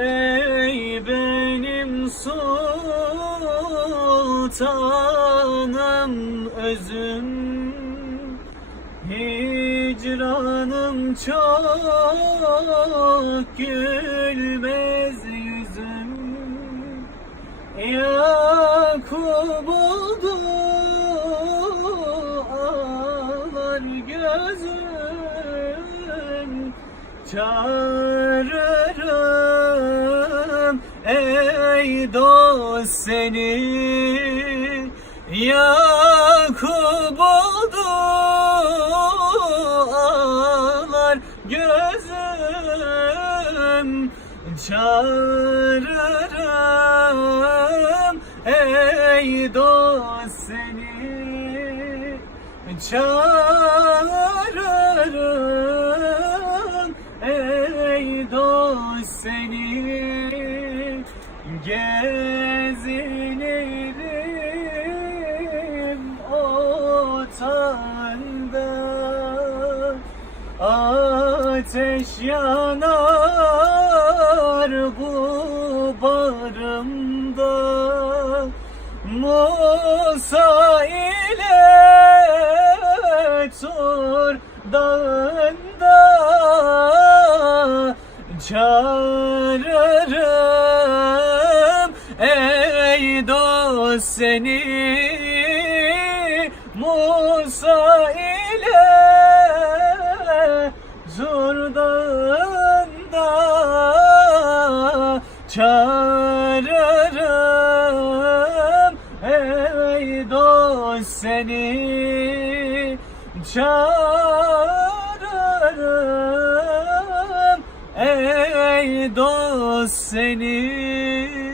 Ey benim sultanım özüm, hicranım çok gülmez yüzüm. Yakup oldu ağlar gözüm, çağırırım ey dost seni. Yakup oldu ağlar gözüm, çağırırım ey dost seni. Çağırırım ey dost seni. Gezinirim otağında, ateş yanar bu bağrımda. Musa ile Tur dağında çağırırım ey dost seni. Musa ile Tur dağında çağırırım ey dost seni. Çağırırım ey dost seni.